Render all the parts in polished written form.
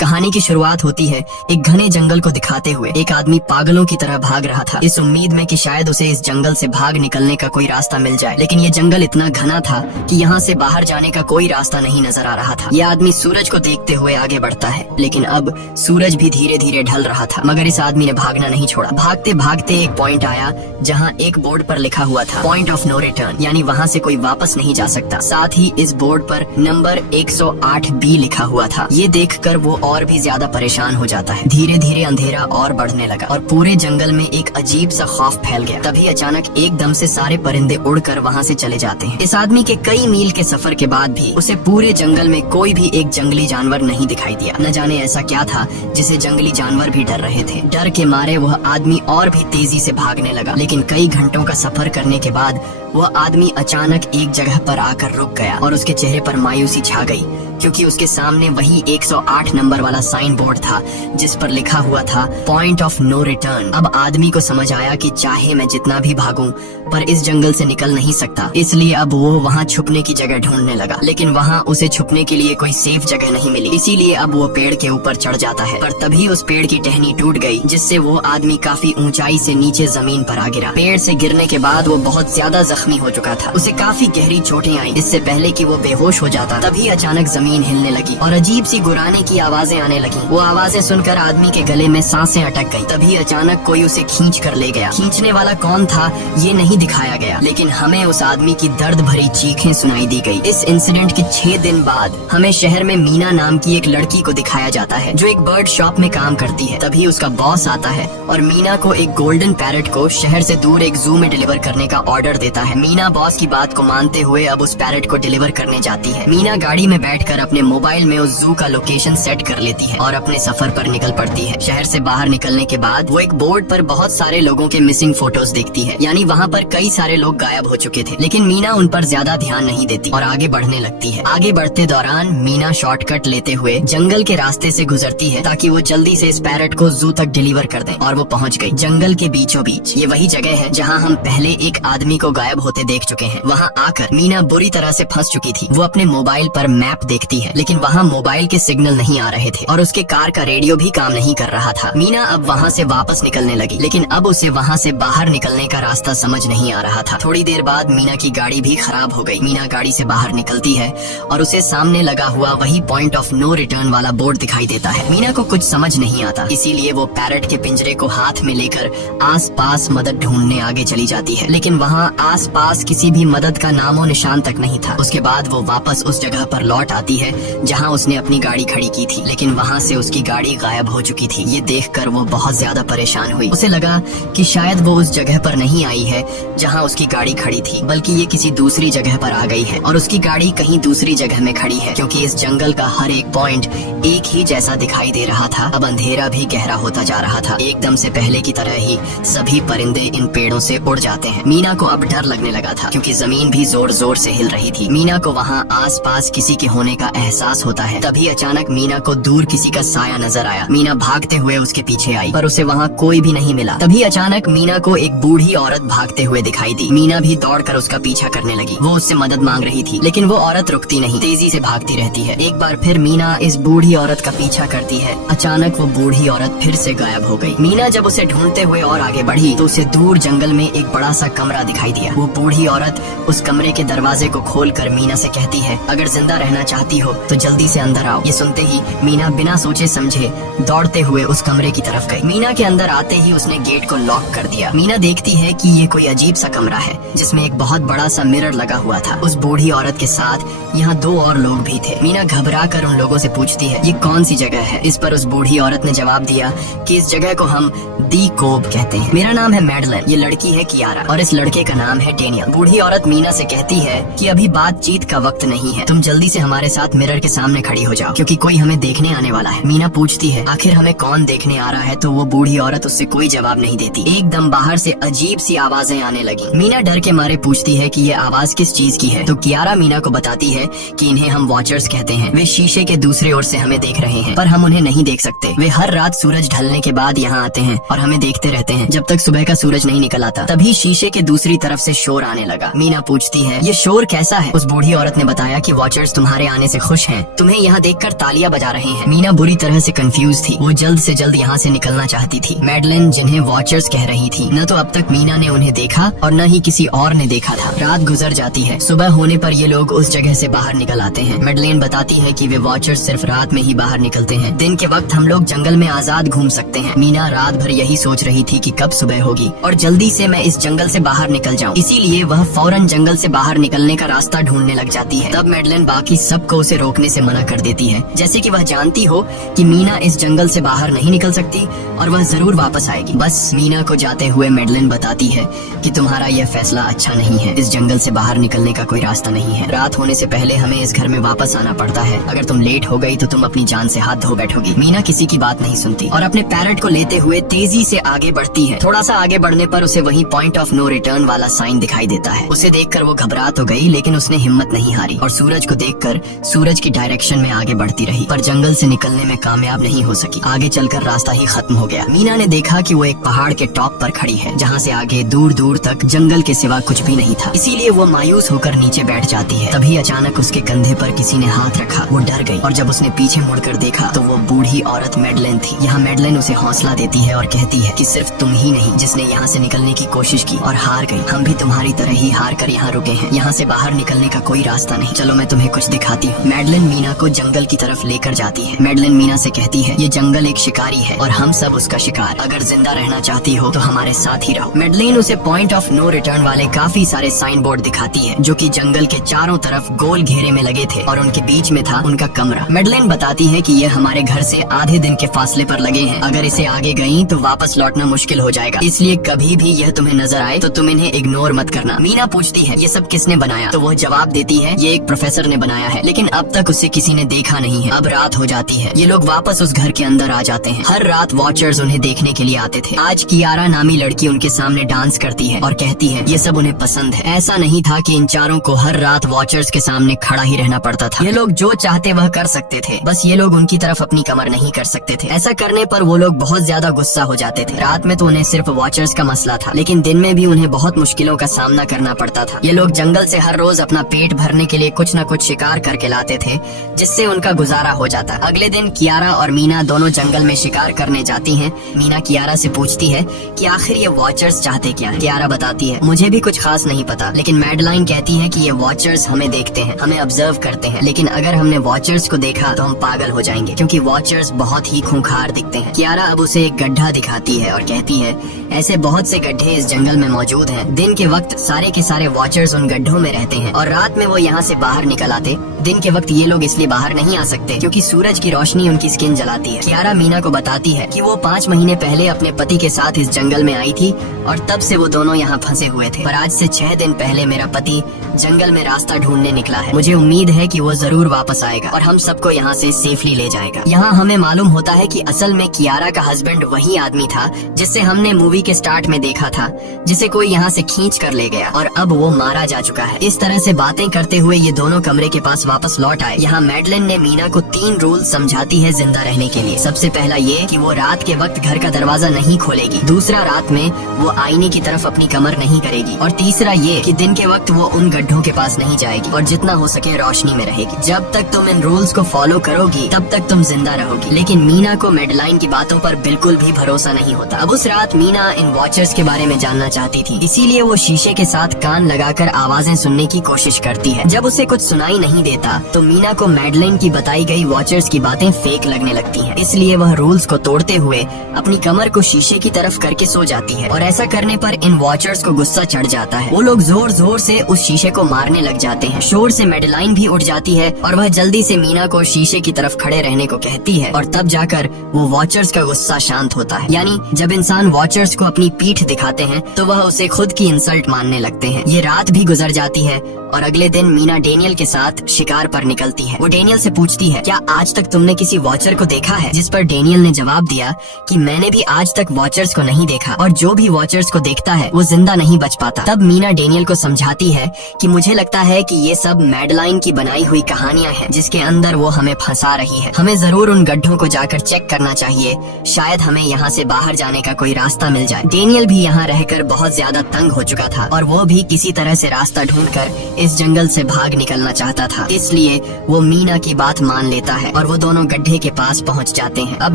कहानी की शुरुआत होती है एक घने जंगल को दिखाते हुए। एक आदमी पागलों की तरह भाग रहा था, इस उम्मीद में कि शायद उसे इस जंगल से भाग निकलने का कोई रास्ता मिल जाए। लेकिन ये जंगल इतना घना था कि यहाँ से बाहर जाने का कोई रास्ता नहीं नजर आ रहा था। यह आदमी सूरज को देखते हुए आगे बढ़ता है, लेकिन अब सूरज भी धीरे धीरे ढल रहा था। मगर इस आदमी ने भागना नहीं छोड़ा। भागते भागते एक पॉइंट आया जहाँ एक बोर्ड पर लिखा हुआ था पॉइंट ऑफ नो रिटर्न, यानी वहाँ से कोई वापस नहीं जा सकता। साथ ही इस बोर्ड पर नंबर 108B लिखा हुआ था। ये देखकर वो और भी ज्यादा परेशान हो जाता है। धीरे धीरे अंधेरा और बढ़ने लगा और पूरे जंगल में एक अजीब सा खौफ फैल गया। तभी अचानक एकदम से सारे परिंदे उड़कर वहाँ से चले जाते हैं। इस आदमी के कई मील के सफर के बाद भी उसे पूरे जंगल में कोई भी एक जंगली जानवर नहीं दिखाई दिया। न जाने ऐसा क्या था जिसे जंगली जानवर भी डर रहे थे। डर के मारे वह आदमी और भी तेजी से भागने लगा। लेकिन कई घंटों का सफर करने के बाद वह आदमी अचानक एक जगह पर आकर रुक गया और उसके चेहरे पर मायूसी छा गई, क्योंकि उसके सामने वही 108 नंबर वाला साइन बोर्ड था जिस पर लिखा हुआ था पॉइंट ऑफ नो रिटर्न। अब आदमी को समझ आया कि चाहे मैं जितना भी भागूं पर इस जंगल से निकल नहीं सकता। इसलिए अब वो वहाँ छुपने की जगह ढूंढने लगा, लेकिन वहाँ उसे छुपने के लिए कोई सेफ जगह नहीं मिली। इसीलिए अब वो पेड़ के ऊपर चढ़ जाता है, पर तभी उस पेड़ की टहनी टूट गई, जिससे वो आदमी काफी ऊंचाई से नीचे जमीन पर आ गिरा। पेड़ से गिरने के बाद वो बहुत ज्यादा जख्मी हो चुका था। उसे काफी गहरी चोटें आई। इससे पहले कि वो बेहोश हो जाता तभी अचानक जमीन हिलने लगी और अजीब सी गुर्राने की आवाजें आने लगी। वो आवाजें सुनकर आदमी के गले में सांसें अटक गई। तभी अचानक कोई उसे खींच कर ले गया। खींचने वाला कौन था ये नहीं दिखाया गया, लेकिन हमें उस आदमी की दर्द भरी चीखें सुनाई दी गई। इस इंसिडेंट के 6 दिन बाद हमें शहर में मीना नाम की एक लड़की को दिखाया जाता है जो एक बर्ड शॉप में काम करती है। तभी उसका बॉस आता है और मीना को एक गोल्डन पैरट को शहर से दूर एक जू में डिलीवर करने का ऑर्डर देता है। मीना बॉस की बात को मानते हुए अब उस पैरट को डिलीवर करने जाती है। मीना गाड़ी में बैठकर अपने मोबाइल में उस जू का लोकेशन सेट कर लेती है और अपने सफर पर निकल पड़ती है। शहर से बाहर निकलने के बाद वो एक बोर्ड पर बहुत सारे लोगों के मिसिंग फोटोज देखती है, यानी वहाँ पर कई सारे लोग गायब हो चुके थे। लेकिन मीना उन पर ज्यादा ध्यान नहीं देती और आगे बढ़ने लगती है। आगे बढ़ते दौरान मीना शॉर्टकट लेते हुए जंगल के रास्ते से गुजरती है ताकि वो जल्दी से इस पैरट को जू तक डिलीवर कर दे। और वो पहुँच गई जंगल के बीचों बीच। ये वही जगह है जहाँ हम पहले एक आदमी को गायब होते देख चुके हैं। वहाँ आकर मीना बुरी तरह से फंस चुकी थी। वो अपने मोबाइल पर मैप देखती है, लेकिन वहाँ मोबाइल के सिग्नल नहीं आ रहे थे और उसके कार का रेडियो भी काम नहीं कर रहा था। मीना अब वहाँ से वापस निकलने लगी, लेकिन अब उसे वहाँ से बाहर निकलने का रास्ता समझ नहीं आ रहा था। थोड़ी देर बाद मीना की गाड़ी भी खराब हो गई। मीना गाड़ी से बाहर निकलती है और उसे सामने लगा हुआ वही पॉइंट ऑफ नो रिटर्न वाला बोर्ड दिखाई देता है। मीना को कुछ समझ नहीं आता, इसीलिए वो पैरट के पिंजरे को हाथ में लेकर आसपास मदद ढूंढने आगे चली जाती है। लेकिन वहाँ आसपास किसी भी मदद का नामो निशान तक नहीं था। उसके बाद वो वापस उस जगह पर लौट आती है जहाँ उसने अपनी गाड़ी खड़ी की थी, लेकिन वहाँ से उसकी गाड़ी गायब हो चुकी थी। ये देखकर वो बहुत ज्यादा परेशान हुई। उसे लगा कि शायद वो उस जगह पर नहीं आई है जहाँ उसकी गाड़ी खड़ी थी, बल्कि ये किसी दूसरी जगह पर आ गई है और उसकी गाड़ी कहीं दूसरी जगह में खड़ी है, क्योंकि इस जंगल का हर एक पॉइंट एक ही जैसा दिखाई दे रहा था। अब अंधेरा भी गहरा होता जा रहा था। एकदम से पहले की तरह ही सभी परिंदे इन पेड़ों से उड़ जाते हैं। मीना को अब डर लगने लगा था, क्योंकि जमीन भी जोर जोर से हिल रही थी। मीना को वहाँ आसपास किसी के होने का एहसास होता है। तभी अचानक मीना को दूर किसी का साया नजर आया। मीना भागते हुए उसके पीछे आई, पर उसे वहाँ कोई भी नहीं मिला। तभी अचानक मीना को एक बूढ़ी औरत भागते हुए दिखाई दी। मीना भी दौड़कर उसका पीछा करने लगी। वो उससे मदद मांग रही थी, लेकिन वो औरत रुकती नहीं, तेजी से भागती रहती है। एक बार फिर मीना इस बूढ़ी औरत का पीछा करती है। अचानक वो बूढ़ी औरत फिर से गायब हो गई। मीना जब उसे ढूंढते हुए और आगे बढ़ी तो उसे दूर जंगल में एक बड़ा सा कमरा दिखाई दिया। वो बूढ़ी औरत उस कमरे के दरवाजे को खोलकर मीना से कहती है, अगर जिंदा रहना चाहती हो तो जल्दी से अंदर आओ। ये सुनते ही मीना बिना सोचे समझे दौड़ते हुए उस कमरे की तरफ गई। मीना के अंदर आते ही उसने गेट को लॉक कर दिया। मीना देखती है कि ये कोई अजीब सा कमरा है जिसमें एक बहुत बड़ा सा मिरर लगा हुआ था। उस बूढ़ी औरत के साथ यहाँ 2 और लोग भी थे। मीना घबरा कर उन लोगों से पूछती है, ये कौन सी जगह है? इस पर उस बूढ़ी औरत ने जवाब दिया कि इस जगह को हम दी कोब कहते हैं। मेरा नाम है मैडलन, ये लड़की है कियारा और इस लड़के का नाम है डेनियल। बूढ़ी औरत मीना से कहती है कि अभी बातचीत का वक्त नहीं है, तुम जल्दी से हमारे साथ मिरर के सामने खड़ी हो जाओ, क्योंकि कोई हमें देखने आने वाला है। मीना पूछती है, आखिर हमें कौन देखने आ रहा है? तो वो बूढ़ी औरत उससे कोई जवाब नहीं देती। एकदम बाहर से अजीब सी आवाजें आने आने लगी। मीना डर के मारे पूछती है कि ये आवाज किस चीज की है, तो कियारा मीना को बताती है कि इन्हें हम वॉचर्स कहते हैं। वे शीशे के दूसरे ओर से हमें देख रहे हैं, पर हम उन्हें नहीं देख सकते। वे हर रात सूरज ढलने के बाद यहाँ आते हैं और हमें देखते रहते हैं जब तक सुबह का सूरज नहीं निकल आता। तभी शीशे के दूसरी तरफ से शोर आने लगा। मीना पूछती है ये शोर कैसा है? उस बूढ़ी औरत ने बताया कि वॉचर्स तुम्हारे आने से खुश हैं, तुम्हें यहाँ देखकर तालियां बजा रहे हैं। मीना बुरी तरह से कंफ्यूज थी, वो जल्द से जल्द यहाँ से निकलना चाहती थी। मैडलेन जिन्हें वॉचर्स कह रही थी, न तो अब तक मीना ने उन्हें देखा और न ही किसी और ने देखा था। रात गुजर जाती है, सुबह होने पर ये लोग उस जगह से बाहर निकल आते हैं। मैडलेन बताती है कि वे वॉचर्स सिर्फ रात में ही बाहर निकलते हैं, दिन के वक्त हम लोग जंगल में आजाद घूम सकते हैं। मीना रात भर यही सोच रही थी कि कब सुबह होगी और जल्दी से मैं इस जंगल से बाहर निकल जाऊं। इसीलिए वह फौरन जंगल से बाहर निकलने का रास्ता ढूंढने लग जाती है। तब मैडलेन बाकी सबको उसे रोकने से मना कर देती है, जैसे कि वह जानती हो कि मीना इस जंगल से बाहर नहीं निकल सकती और वह जरूर वापस आएगी। बस मीना को जाते हुए मैडलेन बताती है कि तुम्हारा यह फैसला अच्छा नहीं है, इस जंगल से बाहर निकलने का कोई रास्ता नहीं है। रात होने से पहले हमें इस घर में वापस आना पड़ता है, अगर तुम लेट हो गई तो तुम अपनी जान से हाथ धो बैठोगी। मीना किसी की बात नहीं सुनती और अपने पैरट को लेते हुए तेजी से आगे बढ़ती है। थोड़ा सा आगे बढ़ने पर उसे वही पॉइंट ऑफ नो रिटर्न वाला साइन दिखाई देता है। उसे देखकर वो घबरा तो गई, लेकिन उसने हिम्मत नहीं हारी और सूरज को देखकर सूरज की डायरेक्शन में आगे बढ़ती रही, पर जंगल से निकलने में कामयाब नहीं हो सकी। आगे चलकर रास्ता ही खत्म हो गया। मीना ने देखा कि वो एक पहाड़ के टॉप पर खड़ी है, जहाँ से आगे दूर दूर तक जंगल के सिवा कुछ भी नहीं था। इसीलिए वो मायूस होकर नीचे बैठ जाती है। तभी अचानक उसके कंधे पर किसी ने हाथ रखा। वो डर गई और जब उसने पीछे मुड़कर देखा तो वो बूढ़ी औरत मैडलेन थी। यहाँ मैडलेन उसे हौसला देती है और कहती है कि सिर्फ तुम ही नहीं जिसने यहाँ से निकलने की कोशिश की और हार गई, हम भी तुम्हारी तरह ही हार कर यहाँ रुके हैं। यहाँ से बाहर निकलने का कोई रास्ता नहीं, चलो मैं तुम्हें कुछ दिखाती हूँ। मैडलेन मीना को जंगल की तरफ लेकर जाती है। मैडलेन मीना से कहती है ये जंगल एक शिकारी है और हम सब उसका शिकार, अगर जिंदा रहना चाहती हो तो हमारे साथ ही रहो। मैडलेन उसे पॉइंट ऑफ नो रिटर्न वाले काफी सारे साइन बोर्ड दिखाती है, जो कि जंगल के चारों तरफ गोल घेरे में लगे थे और उनके बीच में था उनका कमरा। मैडलेन बताती है कि ये हमारे घर से आधे दिन के फासले पर लगे हैं, अगर इसे आगे गई तो वापस लौटना मुश्किल हो जाएगा, इसलिए कभी भी यह तुम्हें नजर आए तो तुम इन्हें इग्नोर मत करना। मीना पूछती है ये सब किसने बनाया, तो वो जवाब देती है ये एक प्रोफेसर ने बनाया है, लेकिन अब तक उसे किसी ने देखा नहीं है। अब रात हो जाती है, ये लोग वापस उस घर के अंदर आ जाते हैं। हर रात वॉचर्स उन्हें देखने के लिए आते थे। आज कियारा नामी लड़की उनके सामने डांस करती है और कहती है ये सब उन्हें पसंद है। ऐसा नहीं था कि इन चारों को हर रात वॉचर्स के सामने खड़ा ही रहना पड़ता था, ये लोग जो चाहते वह कर सकते थे, बस ये लोग उनकी तरफ अपनी कमर नहीं कर सकते थे। ऐसा करने पर वो लोग बहुत ज्यादा गुस्सा हो जाते थे। रात में तो उन्हें सिर्फ वॉचर्स का मसला था, लेकिन दिन में भी उन्हें बहुत मुश्किलों का सामना करना पड़ता था। ये लोग जंगल से हर रोज अपना पेट भरने के लिए कुछ न कुछ शिकार करके लाते थे, जिससे उनका गुजारा हो जाता। अगले दिन कियारा और मीना दोनों जंगल में शिकार करने जाती हैं। मीना कियारा से पूछती है कि आखिर ये वॉचर्स चाहते क्या है। कियारा बताती है मुझे भी कुछ खास नहीं पता, लेकिन मैडलाइन कहती है कि ये वॉचर्स हमें देखते हैं, हमें ऑब्जर्व करते हैं, लेकिन अगर हमने वॉचर्स को देखा तो हम पागल हो जाएंगे, क्योंकि वॉचर्स बहुत ही खूंखार दिखते हैं। कियारा अब उसे एक गड्ढा दिखाती है और कहती है ऐसे बहुत से गड्ढे इस जंगल में मौजूद हैं। दिन के वक्त सारे के सारे वॉचर्स उन गड्ढों में रहते हैं और रात में वो यहाँ से बाहर निकल आते। दिन के वक्त ये लोग इसलिए बाहर नहीं आ सकते क्योंकि सूरज की रोशनी उनकी स्किन जलाती है। कियारा मीना को बताती है कि वो 5 महीने पहले अपने पति के साथ इस जंगल में आई थी और तब से वो दोनों यहाँ फंसे हुए थे, पर आज से 6 दिन पहले मेरा पति जंगल में रास्ता ढूंढने निकला है। मुझे उम्मीद है कि वो जरूर वापस आएगा और हम सबको यहाँ से सेफली ले जाएगा। यहाँ हमें मालूम होता है कि असल में कियारा का हस्बैंड वही आदमी था जिससे हमने मूवी के स्टार्ट में देखा था, जिसे कोई यहाँ से खींच कर ले गया और अब वो मारा जा चुका है। इस तरह से बातें करते हुए ये दोनों कमरे के पास वापस लौट आए। यहाँ मैडलेन ने मीना को 3 रूल समझाती है जिंदा रहने के लिए। सबसे पहला ये कि वो रात के वक्त घर का दरवाजा नहीं खोलेगी। दूसरा, रात में वो आईने की तरफ अपनी कमर नहीं करेगी। और तीसरा ये कि दिन के वक्त वो उन गड्ढों के पास नहीं जाएगी और जितना हो सके रोशनी में रहेगी। जब तक तुम इन रूल्स को फॉलो करोगी तब तक तुम जिंदा रहोगी। लेकिन मीना को मैडलाइन की बातों पर बिल्कुल भी भरोसा नहीं होता। अब उस रात मीना इन वॉचर्स के बारे में जानना चाहती थी, इसीलिए वो शीशे के साथ कान लगाकर आवाजें सुनने की कोशिश करती है। जब उसे कुछ सुनाई नहीं देता तो मीना को मैडलाइन की बताई गई वॉचर्स की बातें फेक लगने लगती हैं। इसलिए वह रूल्स को तोड़ते हुए अपनी कमर को शीशे की तरफ करके सो जाती है और ऐसा करने पर इन वॉचर्स को गुस्सा चढ़ जाता है। वो लोग जोर जोर से उस शीशे को मारने लग जाते हैं। शोर से मैडलाइन भी उठ जाती है और वह जल्दी से मीना को शीशे की तरफ खड़े रहने को कहती है और तब जाकर वो वॉचर्स का गुस्सा शांत होता है। यानी जब इंसान वॉचर्स को अपनी पीठ दिखाते हैं तो वह उसे खुद की इंसल्ट मानने लगते हैं। ये रात भी गुजर जाती है और अगले दिन मीना डेनियल के साथ शिकार शिकार पर निकलती है। वो डेनियल से पूछती है, क्या आज तक तुमने किसी वॉचर को देखा है? जिस पर डेनियल ने जवाब दिया कि मैंने भी आज तक वॉचर्स को नहीं देखा और जो भी वॉचर्स को देखता है वो जिंदा नहीं बच पाता। तब मीना डेनियल को समझाती है कि मुझे लगता है कि ये सब मैडलाइन की बनाई हुई कहानियां हैं जिसके अंदर वो हमें फंसा रही है। हमें जरूर उन गड्ढों को जाकर चेक करना चाहिए, शायद हमें यहाँ से बाहर जाने का कोई रास्ता मिल जाए। डेनियल भी यहाँ रहकर बहुत ज्यादा तंग हो चुका था और वो भी किसी तरह से रास्ता ढूंढकर इस जंगल से भाग निकलना चाहता था, इसलिए वो मीना की बात मान लेता है और वो दोनों गड्ढे के पास पहुँच जाते हैं। अब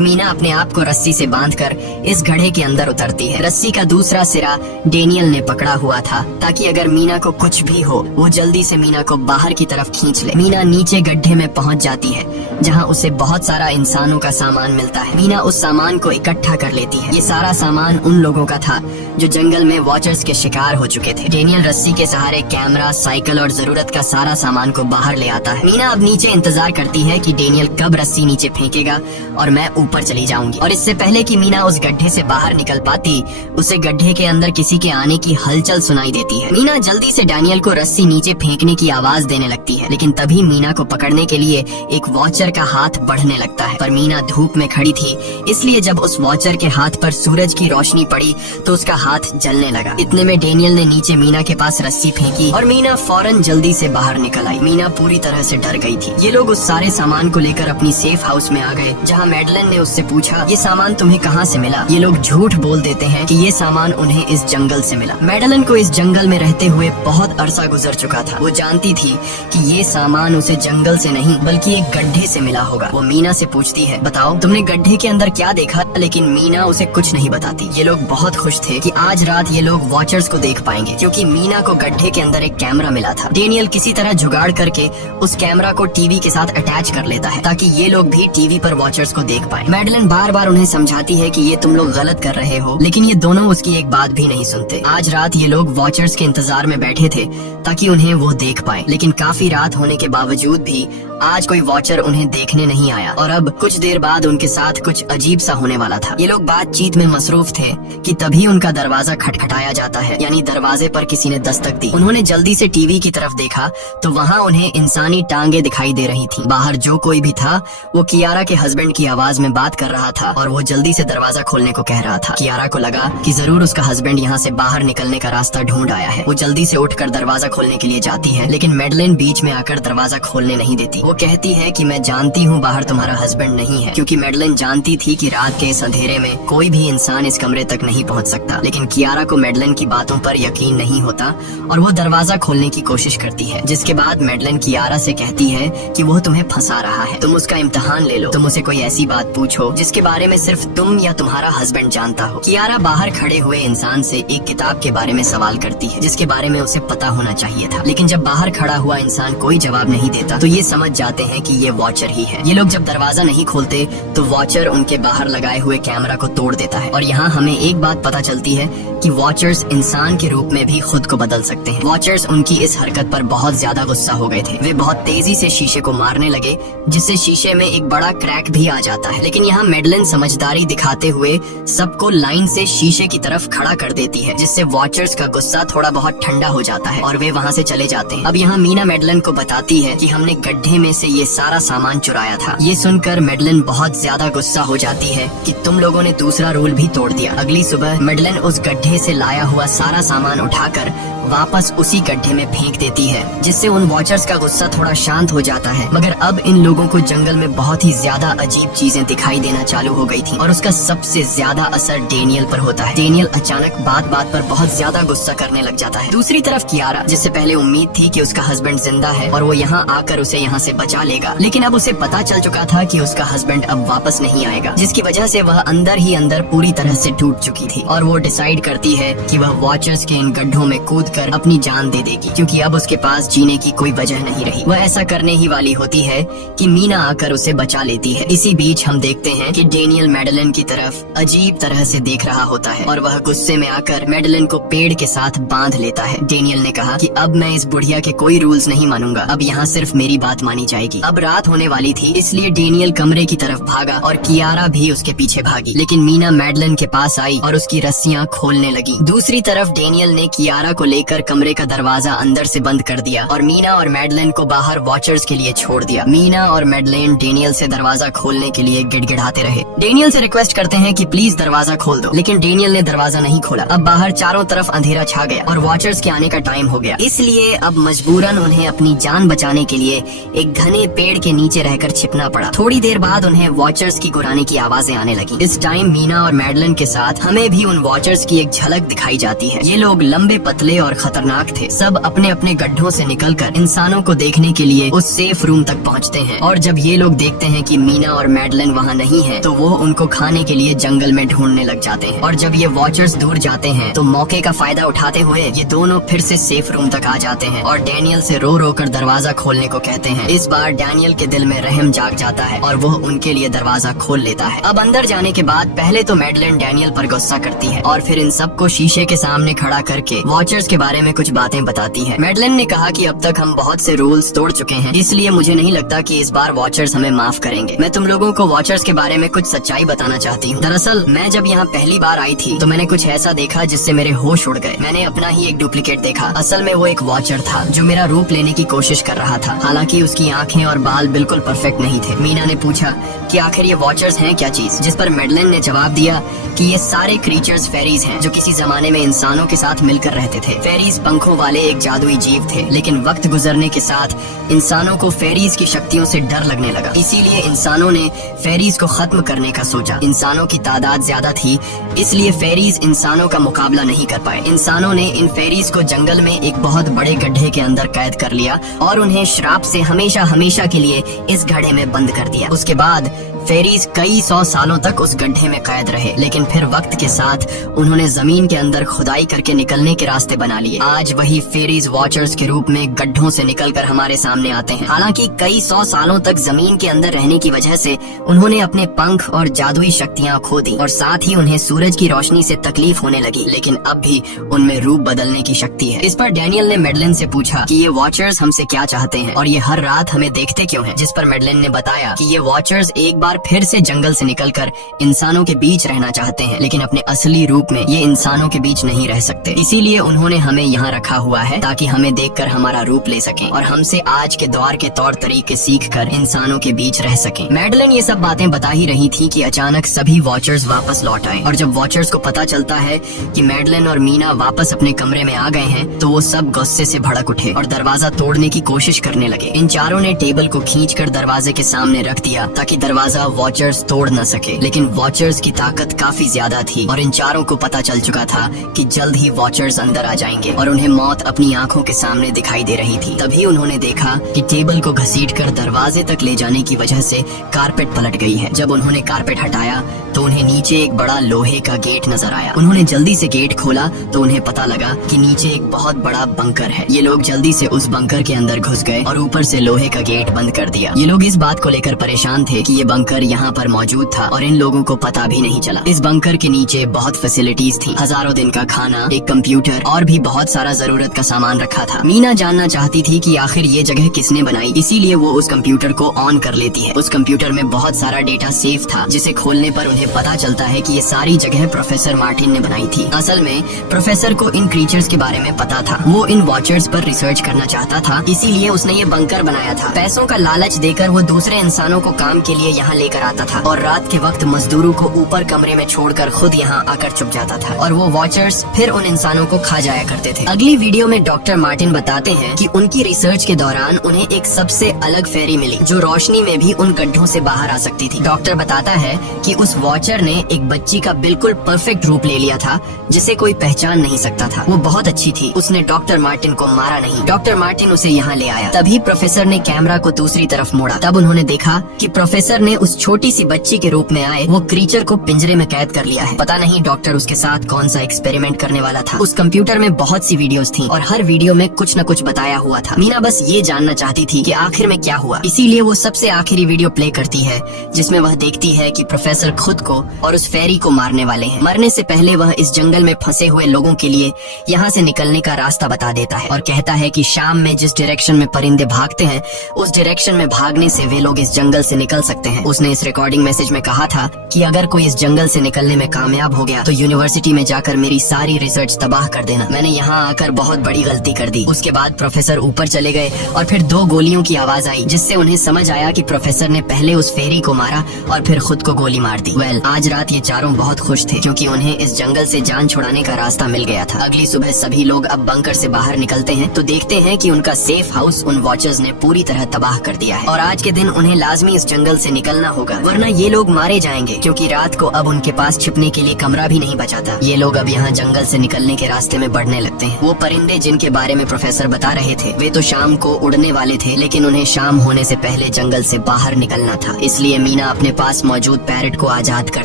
मीना अपने आप को रस्सी से बांधकर इस गड्ढे के अंदर उतरती है। रस्सी का दूसरा सिरा डेनियल ने पकड़ा हुआ था ताकि अगर मीना को कुछ भी हो वो जल्दी से मीना को बाहर की तरफ खींच ले। मीना नीचे गड्ढे में पहुंच जाती है जहां उसे बहुत सारा इंसानों का सामान मिलता है। मीना उस सामान को इकट्ठा कर लेती है। ये सारा सामान उन लोगों का था जो जंगल में वॉचर्स के शिकार हो चुके थे। डेनियल रस्सी के सहारे कैमरा, साइकिल और जरूरत का सारा सामान को बाहर ले आता है। मीना अब नीचे इंतजार करती है कि डेनियल कब रस्सी नीचे फेंकेगा और मैं ऊपर चली जाऊंगी। और इससे पहले कि मीना उस गड्ढे से बाहर निकल पाती, उसे गड्ढे के अंदर किसी के आने की हलचल सुनाई देती है। मीना जल्दी से डेनियल को रस्सी नीचे फेंकने की आवाज देने लगती है, लेकिन तभी मीना को पकड़ने के लिए एक वॉचर का हाथ बढ़ने लगता है। पर मीना धूप में खड़ी थी, इसलिए जब उस वॉचर के हाथ पर सूरज की रोशनी पड़ी तो उसका हाथ जलने लगा। इतने में डेनियल ने नीचे मीना के पास रस्सी फेंकी और मीना फौरन जल्दी से बाहर निकल आई। मीना पूरी तरह से डर गई थी। ये लोग उस सारे सामान को लेकर अपनी सेफ हाउस में आ गए, जहाँ मैडलन ने उससे पूछा, ये सामान तुम्हें कहाँ से मिला? ये लोग झूठ बोल देते हैं कि ये सामान उन्हें इस जंगल से मिला। मैडलन को इस जंगल में रहते हुए बहुत अरसा गुजर चुका था। वो जानती थी कि ये सामान उसे जंगल से नहीं बल्कि एक गड्ढे से मिला होगा। वो मीना से पूछती है, बताओ तुमने गड्ढे के अंदर क्या देखा? लेकिन मीना उसे कुछ नहीं बताती। ये लोग बहुत खुश थे कि आज रात ये लोग वॉचर्स को देख पाएंगे, क्योंकि मीना को गड्ढे के अंदर एक कैमरा मिला था। डेनियल किसी तरह जुगाड़ करके उस कैमरा को टीवी के साथ अटैच कर लेता है ताकि ये लोग भी टीवी पर वॉचर्स को देख पाए। मैडलन बार बार उन्हें समझाती है कि ये तुम लोग गलत कर रहे हो, लेकिन ये दोनों उसकी एक बात भी नहीं सुनते। आज रात ये लोग वॉचर्स के इंतजार में बैठे थे ताकि उन्हें वो देख पाए, लेकिन काफी रात होने के बावजूद भी आज कोई वॉचर उन्हें देखने नहीं आया और अब कुछ देर बाद उनके साथ कुछ अजीब सा होने वाला था। ये लोग बातचीत में मसरूफ थे कि तभी उनका दरवाजा खटखटाया जाता है, यानी दरवाजे पर किसी ने दस्तक दी। उन्होंने जल्दी से टीवी की तरफ देखा तो वहाँ उन्हें इंसानी टांगे दिखाई दे रही थी। बाहर जो कोई भी था वो कियारा के हस्बैंड की आवाज में बात कर रहा था और वो जल्दी से दरवाजा खोलने को कह रहा था। कियारा को लगा कि जरूर उसका हस्बैंड यहाँ से बाहर निकलने का रास्ता ढूंढ आया है। वो जल्दी से उठकर दरवाजा खोलने के लिए जाती है, लेकिन मैडलेन बीच में आकर दरवाजा खोलने नहीं देती। वो कहती है कि मैं जानती हूँ बाहर तुम्हारा हस्बैंड नहीं है, क्योंकि मैडलेन जानती थी कि रात के इस अंधेरे में कोई भी इंसान इस कमरे तक नहीं पहुँच सकता। लेकिन कियारा को मैडलेन की बातों पर यकीन नहीं होता और वो दरवाजा खोलने की कोशिश करती है, जिसके बाद मैडलेन कियारा से कहती है कि वो तुम्हें फंसा रहा है, तुम उसका इम्तिहान ले लो, तुम उसे कोई ऐसी बात पूछो जिसके बारे में सिर्फ तुम या तुम्हारा हस्बैंड जानता हो। कियारा बाहर खड़े हुए इंसान से एक किताब के बारे में सवाल करती है जिसके बारे में उसे पता होना चाहिए था, लेकिन जब बाहर खड़ा हुआ इंसान कोई जवाब नहीं देता तो ये समझ जाते हैं कि ये वॉचर ही है। ये लोग जब दरवाजा नहीं खोलते तो वॉचर उनके बाहर लगाए हुए कैमरा को तोड़ देता है और यहाँ हमें एक बात पता चलती है कि वॉचर्स इंसान के रूप में भी खुद को बदल सकते हैं। वॉचर्स उनकी इस हरकत पर बहुत ज्यादा गुस्सा हो गए थे। वे बहुत तेजी से शीशे को मारने लगे, जिससे शीशे में एक बड़ा क्रैक भी आ जाता है। लेकिन यहाँ मैडलेन समझदारी दिखाते हुए सबको लाइन से शीशे की तरफ खड़ा कर देती है, जिससे वॉचर्स का गुस्सा थोड़ा बहुत ठंडा हो जाता है और वे वहाँ से चले जाते हैं। अब यहाँ मीना मैडलेन को बताती है कि हमने गड्ढे में से ये सारा सामान चुराया था। ये सुनकर मैडलेन बहुत ज्यादा गुस्सा हो जाती है कि तुम लोगों ने दूसरा रूल भी तोड़ दिया। अगली सुबह मैडलेन उस गड्ढे से लाया हुआ सारा सामान उठाकर वापस उसी गड्ढे में फेंक देती है, जिससे उन वॉचर्स का गुस्सा थोड़ा शांत हो जाता है। मगर अब इन लोगों को जंगल में बहुत ही ज्यादा अजीब चीजें दिखाई देना चालू हो गई थी और उसका सबसे ज्यादा असर डेनियल पर होता है। डेनियल अचानक बात बात पर बहुत ज्यादा गुस्सा करने लग जाता है। दूसरी तरफ कियारा, जिससे पहले उम्मीद थी कि उसका हस्बैंड जिंदा है और वो यहाँ आकर उसे यहाँ से बचा लेगा, लेकिन अब उसे पता चल चुका था कि उसका हस्बैंड अब वापस नहीं आएगा, जिसकी वजह से वह अंदर ही अंदर पूरी तरह से टूट चुकी थी और वो डिसाइड करती है कि वह वॉचर्स के इन गड्ढों में कूद कर अपनी जान दे देगी, क्योंकि अब उसके पास जीने की कोई वजह नहीं रही। वह ऐसा करने ही वाली होती है कि मीना आकर उसे बचा लेती है। इसी बीच हम देखते हैं कि डेनियल मैडलेन की तरफ अजीब तरह से देख रहा होता है और वह गुस्से में आकर मैडलेन को पेड़ के साथ बांध लेता है। डेनियल ने कहा कि अब मैं इस बुढ़िया के कोई रूल्स नहीं मानूंगा, अब यहाँ सिर्फ मेरी बात मानी जाएगी। अब रात होने वाली थी, इसलिए डेनियल कमरे की तरफ भागा और कियारा भी उसके पीछे भागी, लेकिन मीना मैडलेन के पास आई और उसकी रस्सियाँ खोलने लगी। दूसरी तरफ डेनियल ने कियारा को लेकर कमरे का दरवाजा अंदर से बंद कर दिया और मीना और मैडलेन को बाहर वॉचर्स के लिए छोड़ दिया। मीना और मैडलेन डेनियल से दरवाजा खोलने के लिए गिड़गिड़ाते रहे। डेनियल से रिक्वेस्ट करते हैं कि प्लीज दरवाजा खोल दो, लेकिन डेनियल ने दरवाजा नहीं खोला। अब बाहर चारों तरफ अंधेरा छा गया और वॉचर्स के आने का टाइम हो गया, इसलिए अब मजबूरन उन्हें अपनी जान बचाने के लिए एक घने पेड़ के नीचे रहकर छिपना पड़ा। थोड़ी देर बाद उन्हें वॉचर्स की गुराने की आवाजें आने लगी। इस टाइम मीना और मैडलेन के साथ हमें भी उन वॉचर्स की एक झलक दिखाई जाती है। ये लोग लंबे पतले और खतरनाक थे। सब अपने अपने गड्ढों से निकलकर इंसानों को देखने के लिए उस सेफ रूम तक पहुंचते हैं, और जब ये लोग देखते हैं कि मीना और मैडलेन वहाँ नहीं है, तो वो उनको खाने के लिए जंगल में ढूंढने लग जाते हैं। और जब ये वॉचर्स दूर जाते हैं तो मौके का फायदा उठाते हुए ये दोनों फिर से सेफ रूम तक आ जाते हैं और डैनियल से रो रो कर दरवाजा खोलने को कहते हैं। इस बार डैनियल के दिल में रहम जाग जाता है और वो उनके लिए दरवाजा खोल लेता है। अब अंदर जाने के बाद पहले तो मैडलेन डैनियल पर गुस्सा करती है और फिर इन सबको शीशे के सामने खड़ा करके वॉचर्स के बारे में कुछ बातें बताती है। मैडलेन ने कहा कि अब तक हम बहुत से रूल्स तोड़ चुके हैं, इसलिए मुझे नहीं लगता कि इस बार वॉचर्स हमें माफ करेंगे। मैं तुम लोगों को वॉचर्स के बारे में कुछ सच्चाई बताना चाहती हूँ। दरअसल मैं जब यहाँ पहली बार आई थी तो मैंने कुछ ऐसा देखा जिससे मेरे होश उड़ गए। मैंने अपना ही एक डुप्लीकेट देखा। असल में वो एक वॉचर था जो मेरा रूप लेने की कोशिश कर रहा था। हालांकि उसकी आंखें और बाल बिल्कुल परफेक्ट नहीं थे। मीना ने पूछा कि आखिर ये वॉचर्स हैं क्या चीज, जिस पर मैडलेन ने जवाब दिया कि ये सारे क्रीचर्स फेरीज हैं जो किसी जमाने में इंसानों के साथ मिलकर रहते थे। फेरीज पंखों वाले एक जादुई जीव थे, लेकिन वक्त गुजरने के साथ इंसानों को फेरीज की शक्तियों से डर लगने लगा। इसीलिए इंसानों ने फेरीज को खत्म करने का सोचा। इंसानों की तादाद ज्यादा थी, इसलिए फेरीज इंसानों का मुकाबला नहीं कर पाए। इंसानों ने इन फेरीज को जंगल में एक बहुत बड़े गड्ढे के अंदर कैद कर लिया और उन्हें श्राप से हमेशा हमेशा के लिए इस गड्ढे में बंद कर दिया। उसके बाद फेरीज कई 100 सालों तक उस गड्ढे में कैद रहे, लेकिन फिर वक्त के साथ उन्होंने जमीन के अंदर खुदाई करके निकलने के रास्ते बना लिए। आज वही फेरीज वॉचर्स के रूप में गड्ढों से निकलकर हमारे सामने आते हैं। हालांकि कई 100 सालों तक जमीन के अंदर रहने की वजह से उन्होंने अपने पंख और जादुई शक्तियाँ खो दी और साथ ही उन्हें सूरज की रोशनी से तकलीफ होने लगी, लेकिन अब भी उनमें रूप बदलने की शक्ति है। इस पर डैनियल ने मैडलेन से पूछा कि ये वॉचर्स हमसे क्या चाहते हैं और ये हर रात हमें देखते क्यों हैं, जिस पर मैडलेन ने बताया कि ये वॉचर्स एक बार फिर से जंगल से निकलकर इंसानों के बीच रहना चाहते हैं, लेकिन अपने असली रूप में ये इंसानों के बीच नहीं रह सकते। इसीलिए उन्होंने हमें यहाँ रखा हुआ है ताकि हमें देखकर हमारा रूप ले सकें और हमसे आज के दौर के तौर तरीके सीखकर इंसानों के बीच रह सकें। मैडलेन ये सब बातें बता ही रही थी कि अचानक सभी वॉचर्स वापस लौट आए, और जब वॉचर्स को पता चलता है कि मैडलेन और मीना वापस अपने कमरे में आ गए हैं तो वो सब गुस्से से भड़क उठे और दरवाजा तोड़ने की कोशिश करने लगे। इन चारों ने टेबल को खींचकर दरवाजे के सामने रख दिया ताकि दरवाजा वॉचर्स तोड़ न सके, लेकिन वॉचर्स की ताकत काफी ज्यादा थी और इन चारों को पता चल चुका था कि जल्द ही वॉचर्स अंदर आ जाएंगे और उन्हें मौत अपनी आंखों के सामने दिखाई दे रही थी। तभी उन्होंने देखा कि टेबल को घसीटकर दरवाजे तक ले जाने की वजह से कारपेट पलट गई है। जब उन्होंने कारपेट हटाया तो उन्हें नीचे एक बड़ा लोहे का गेट नजर आया। उन्होंने जल्दी से गेट खोला तो उन्हें पता लगा कि नीचे एक बहुत बड़ा बंकर है। ये लोग जल्दी से उस बंकर के अंदर घुस गए और ऊपर से लोहे का गेट बंद कर दिया। ये लोग इस बात को लेकर परेशान थे कि ये बंकर यहाँ पर मौजूद था और इन लोगों को पता भी नहीं चला। इस बंकर के नीचे बहुत फैसिलिटीज थी, हजारों दिन का खाना, एक कंप्यूटर और भी बहुत सारा जरूरत का सामान रखा था। मीना जानना चाहती थी कि आखिर ये जगह किसने बनाई, इसीलिए वो उस कंप्यूटर को ऑन कर लेती है। उस कंप्यूटर में बहुत सारा डेटा सेफ था, जिसे खोलने पर उन्हें पता चलता है कि ये सारी जगह प्रोफेसर मार्टिन ने बनाई थी। असल में प्रोफेसर को इन क्रीचर्स के बारे में पता था। वो इन वॉचर्स पर रिसर्च करना चाहता था, इसीलिए उसने ये बंकर बनाया था। पैसों का लालच देकर वो दूसरे इंसानों को काम के लिए यहाँ लेकर आता था और रात के वक्त मजदूरों को ऊपर कमरे में छोड़कर खुद यहाँ आकर छुप जाता था और वो वॉचर्स फिर उन इंसानों को खा जाया करते थे। अगली वीडियो में डॉक्टर मार्टिन बताते हैं कि उनकी रिसर्च के दौरान उन्हें एक सबसे अलग फेरी मिली जो रोशनी में भी उन गड्ढों से बाहर आ सकती थी। डॉक्टर बताता है कि उस वॉचर ने एक बच्ची का बिल्कुल परफेक्ट रूप ले लिया था जिसे कोई पहचान नहीं सकता था। वो बहुत अच्छी थी, उसने डॉक्टर मार्टिन को मारा नहीं। डॉक्टर मार्टिन उसे यहाँ ले आया। तभी प्रोफेसर ने कैमरा को दूसरी तरफ मोड़ा। तब उन्होंने देखा कि प्रोफेसर ने उस छोटी सी बच्ची के रूप में आए वो क्रीचर को पिंजरे में कैद कर लिया है। पता नहीं डॉक्टर उसके साथ कौन सा एक्सपेरिमेंट करने वाला था। उस कंप्यूटर में बहुत सी वीडियोस थी और हर वीडियो में कुछ न कुछ बताया हुआ था। मीना बस ये जानना चाहती थी कि आखिर में क्या हुआ, इसीलिए वो सबसे आखिरी वीडियो प्ले करती है जिसमें वह देखती है कि प्रोफेसर खुद को और उस फेरी को मारने वाले हैं। मरने से पहले वह इस जंगल में फंसे हुए लोगों के लिए यहाँ से निकलने का रास्ता बता देता है और कहता है कि शाम में जिस डायरेक्शन में परिंदे भागते हैं उस डायरेक्शन में भागने से वे लोग इस जंगल से निकल सकते हैं। उसने इस रिकॉर्डिंग मैसेज में कहा था कि कि अगर कोई इस जंगल से निकलने में कामयाब हो गया तो यूनिवर्सिटी में जाकर मेरी सारी रिसर्च तबाह कर देना। मैंने यहाँ आकर बहुत बड़ी गलती कर दी। उसके बाद प्रोफेसर ऊपर चले गए और फिर 2 गोलियों की आवाज आई, जिससे उन्हें समझ आया कि प्रोफेसर ने पहले उस फेरी को मारा और फिर खुद को गोली मार दी। आज रात ये चारों बहुत खुश थे क्योंकि उन्हें इस जंगल से जान छुड़ाने का रास्ता मिल गया था। अगली सुबह सभी लोग अब बंकर से बाहर निकलते हैं तो देखते हैं कि उनका सेफ हाउस उन वॉचर्स ने पूरी तरह तबाह कर दिया है और आज के दिन उन्हें लाजमी इस जंगल से निकलना होगा, वरना ये लोग मारे जाएंगे क्योंकि रात को अब उनके पास छिपने के लिए कमरा भी नहीं बचा था। ये लोग अब यहाँ जंगल से निकलने के रास्ते में बढ़ने लगते हैं। वो परिंदे जिनके बारे में प्रोफेसर बता रहे थे वे तो शाम को उड़ने वाले थे, लेकिन उन्हें शाम होने से पहले जंगल से बाहर निकलना था। इसलिए मीना अपने पास मौजूद पैरट को आजाद कर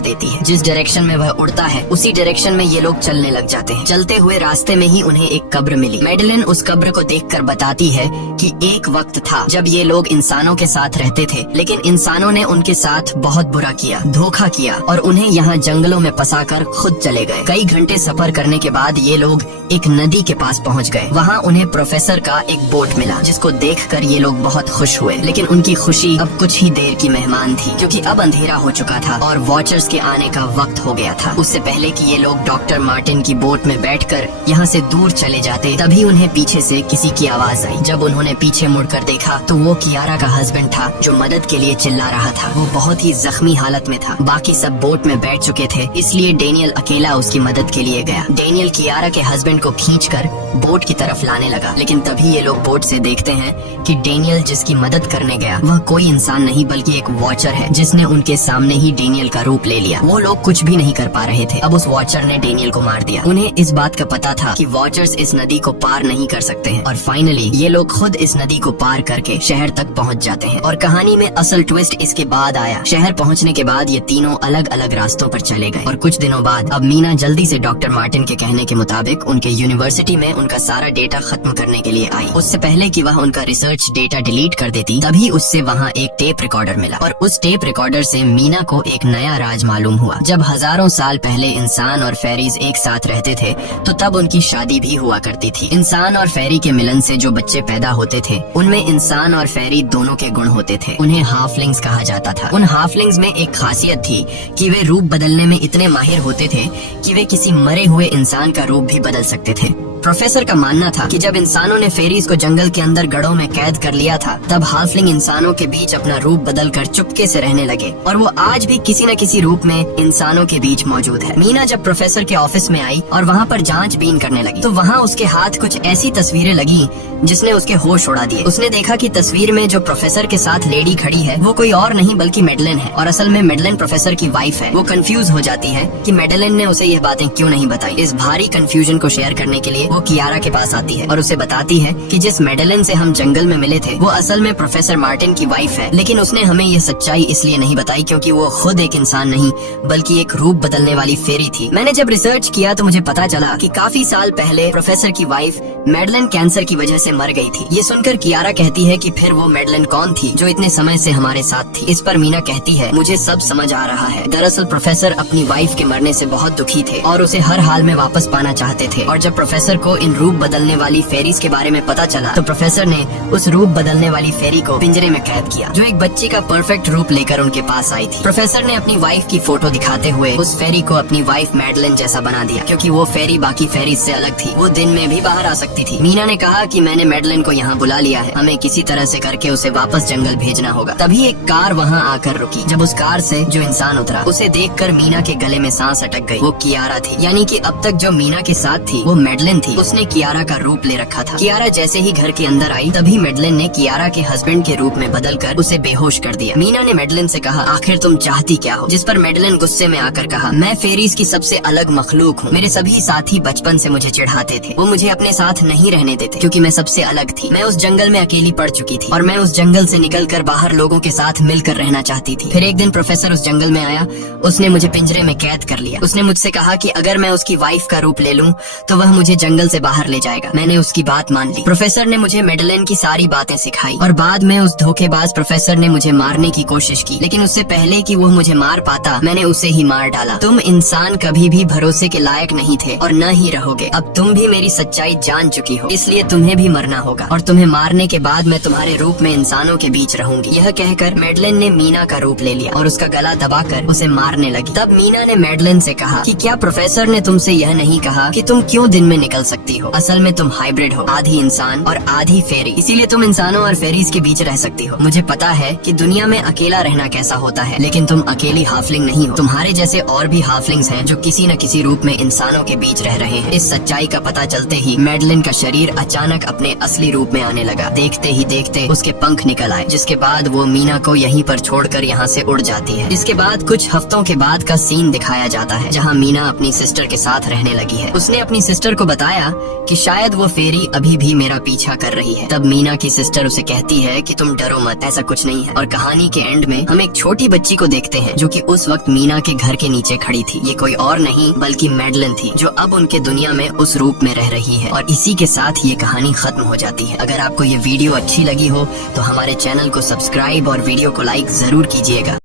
देती है। जिस डायरेक्शन में वह उड़ता है उसी डायरेक्शन में ये लोग चलने लग जाते हैं। चलते हुए रास्ते में ही उन्हें एक कब्र मिली। मैडेलिन उस कब्र को देखकर बताती है कि एक वक्त था जब ये लोग इंसानों के साथ रहते थे, लेकिन इंसानों ने उनके साथ बहुत बुरा किया, धोखा किया और उन्हें यहाँ जंगलों में फंसाकर खुद चले गए। कई घंटे सफर करने के बाद ये लोग एक नदी के पास पहुँच गए। वहाँ उन्हें प्रोफेसर का एक बोट मिला जिसको देखकर ये लोग बहुत खुश हुए, लेकिन उनकी खुशी अब कुछ ही देर की मेहमान थी क्योंकि अब अंधेरा हो चुका था और वॉचर्स के आने का वक्त हो गया था। उससे पहले कि ये लोग डॉक्टर मार्टिन की बोट में बैठकर यहाँ से दूर चले जाते, तभी उन्हें पीछे से किसी की आवाज आई। जब उन्होंने पीछे मुड़कर देखा तो वो कियारा का हस्बैंड था जो मदद के लिए चिल्ला रहा था। वो बहुत ही जख्मी हालत में था। बाकी सब बोट में बैठ चुके थे, इसलिए डेनियल अकेला उसकी मदद के लिए गया। डेनियल कियारा के हस्बैंड को खींचकर बोट की तरफ लाने लगा, लेकिन तभी ये लोग बोट से देखते हैं कि डेनियल जिसकी मदद करने गया वह कोई इंसान नहीं बल्कि एक वॉचर है जिसने उनके सामने ही डेनियल का रूप ले लिया। वो लोग कुछ भी नहीं कर पा रहे थे। अब उस वॉचर ने डेनियल को मार दिया। उन्हें इस बात का पता था कि वॉचर्स इस नदी को पार नहीं कर सकते हैं और फाइनली ये लोग खुद इस नदी को पार करके शहर तक पहुंच जाते हैं। और कहानी में असल ट्विस्ट इसके बाद आया। शहर पहुंचने के बाद ये तीनों अलग अलग रास्तों पर चले गए और कुछ दिनों बाद अब मीना जल्दी से डॉक्टर मार्टिन के कहने के मुताबिक उनके यूनिवर्सिटी में उनका सारा डेटा खत्म करने के लिए आई। उससे पहले कि वह उनका रिसर्च डेटा डिलीट कर देती, तभी उससे वहाँ एक टेप रिकॉर्डर मिला और उस टेप रिकॉर्डर से मीना को एक नया राज मालूम हुआ। जब हजारों साल पहले इंसान और फेरीज एक साथ रहते थे तो तब उनकी शादी भी हुआ करती थी। इंसान और फेरी के मिलन से जो बच्चे पैदा होते थे उनमें इंसान और फेरी दोनों के गुण होते थे। उन्हें हाफलिंग्स कहा जाता था। उन हाफलिंग्स में एक खासियत थी कि वे रूप बदलने में इतने माहिर होते थे कि वे किसी मरे हुए इंसान का रूप भी बदल सकते थे। प्रोफेसर का मानना था कि जब इंसानों ने फेरीज को जंगल के अंदर गढ़ों में कैद कर लिया था तब हाफलिंग इंसानों के बीच अपना रूप बदलकर चुपके से रहने लगे और वो आज भी किसी न किसी रूप में इंसानों के बीच मौजूद है। मीना जब प्रोफेसर के ऑफिस में आई और वहाँ पर जांचबीन करने लगी तो वहाँ उसके हाथ कुछ ऐसी तस्वीरें लगी जिसने उसके होश उड़ा दिए। उसने देखा कि तस्वीर में जो प्रोफेसर के साथ लेडी खड़ी है वो कोई और नहीं बल्कि मैडेलिन है और असल में मैडेलिन प्रोफेसर की वाइफ है। वो कंफ्यूज हो जाती है कि मैडेलिन ने उसे यह बातें क्यों नहीं बताई। इस भारी कंफ्यूजन को शेयर करने के लिए वो कियारा के पास आती है और उसे बताती है कि जिस मैडेलिन से हम जंगल में मिले थे वो असल में प्रोफेसर मार्टिन की वाइफ है, लेकिन उसने हमें ये सच्चाई इसलिए नहीं बताई क्योंकि वो खुद एक इंसान नहीं बल्कि एक रूप बदलने वाली फेरी थी। मैंने जब रिसर्च किया तो मुझे पता चला कि काफी साल पहले प्रोफेसर की वाइफ मैडेलिन कैंसर की वजह से मर गई थी। ये सुनकर कियारा कहती है कि फिर वो मैडेलिन कौन थी जो इतने समय से हमारे साथ थी। इस पर मीना कहती है मुझे सब समझ आ रहा है। दरअसल प्रोफेसर अपनी वाइफ के मरने से बहुत दुखी थे और उसे हर हाल में वापस पाना चाहते थे और जब प्रोफेसर को इन रूप बदलने वाली फेरीज के बारे में पता चला तो प्रोफेसर ने उस रूप बदलने वाली फेरी को पिंजरे में कैद किया जो एक बच्ची का परफेक्ट रूप लेकर उनके पास आई थी। प्रोफेसर ने अपनी वाइफ की फोटो दिखाते हुए उस फेरी को अपनी वाइफ मैडेलिन जैसा बना दिया क्योंकि वो फेरी बाकी फेरीज से अलग थी। वो दिन में भी बाहर आ सकती थी। मीना ने कहा कि मैंने मैडेलिन को यहाँ बुला लिया है, हमें किसी तरह से करके उसे वापस जंगल भेजना होगा। तभी एक कार वहाँ आकर रुकी। जब उस कार से जो इंसान उतरा उसे देखकर मीना के गले में सांस अटक गई। वो कियारा थी, यानी कि अब तक जो मीना के साथ थी वो मैडेलिन थी। उसने कियारा का रूप ले रखा था। कियारा जैसे ही घर के अंदर आई तभी मैडेलिन ने कियारा के हस्बैंड के रूप में बदलकर उसे बेहोश कर दिया। मीना ने मैडेलिन से कहा आखिर तुम चाहती क्या हो, जिस पर मैडेलिन गुस्से में आकर कहा मैं फेरीज की सबसे अलग मखलूक हूँ। मेरे सभी साथी बचपन से मुझे चिढ़ाते थे, वो मुझे अपने साथ नहीं रहने देते क्योंकि मैं सबसे अलग थी। मैं उस जंगल में अकेली पड़ चुकी थी और मैं उस जंगल से निकलकर बाहर लोगों के साथ मिलकर रहना चाहती थी। फिर एक दिन प्रोफेसर उस जंगल में आया, उसने मुझे पिंजरे में कैद कर लिया। उसने मुझसे कहा कि अगर मैं उसकी वाइफ का रूप ले लूं तो वह मुझे जंगल जंगल से बाहर ले जाएगा। मैंने उसकी बात मान ली। प्रोफेसर ने मुझे मेडलिन की सारी बातें सिखाई और बाद में उस धोखेबाज प्रोफेसर ने मुझे मारने की कोशिश की, लेकिन उससे पहले कि वो मुझे मार पाता मैंने उसे ही मार डाला। तुम इंसान कभी भी भरोसे के लायक नहीं थे और न ही रहोगे। अब तुम भी मेरी सच्चाई जान चुकी हो, इसलिए तुम्हें भी मरना होगा और तुम्हें मारने के बाद मैं तुम्हारे रूप में इंसानों के बीच रहूंगी। यह कहकर मेडलिन ने मीना का रूप ले लिया और उसका गला दबाकर उसे मारने लगी। तब मीना ने मेडलिन से कहा कि क्या प्रोफेसर ने तुमसे यह नहीं कहा कि तुम क्यों दिन में निकल सकती हो? असल में तुम हाइब्रिड हो, आधी इंसान और आधी फेरी, इसीलिए तुम इंसानों और फेरीज के बीच रह सकती हो। मुझे पता है कि दुनिया में अकेला रहना कैसा होता है, लेकिन तुम अकेली हाफलिंग नहीं हो। तुम्हारे जैसे और भी हाफलिंग्स हैं जो किसी न किसी रूप में इंसानों के बीच रह रहे हैं। इस सच्चाई का पता चलते ही मेडलिन का शरीर अचानक अपने असली रूप में आने लगा। देखते ही देखते उसके पंख निकल आए, जिसके बाद वो मीना को यहीं पर छोड़कर यहाँ से उड़ जाती है। इसके बाद कुछ हफ्तों के बाद का सीन दिखाया जाता है, जहाँ मीना अपनी सिस्टर के साथ रहने लगी है। उसने अपनी सिस्टर को बताया कि शायद वो फेरी अभी भी मेरा पीछा कर रही है। तब मीना की सिस्टर उसे कहती है कि तुम डरो मत, ऐसा कुछ नहीं है। और कहानी के एंड में हम एक छोटी बच्ची को देखते हैं जो कि उस वक्त मीना के घर के नीचे खड़ी थी। ये कोई और नहीं बल्कि मेडलिन थी, जो अब उनके दुनिया में उस रूप में रह रही है। और इसी के साथ ये कहानी खत्म हो जाती है। अगर आपको ये वीडियो अच्छी लगी हो तो हमारे चैनल को सब्सक्राइब और वीडियो को लाइक जरूर कीजिएगा।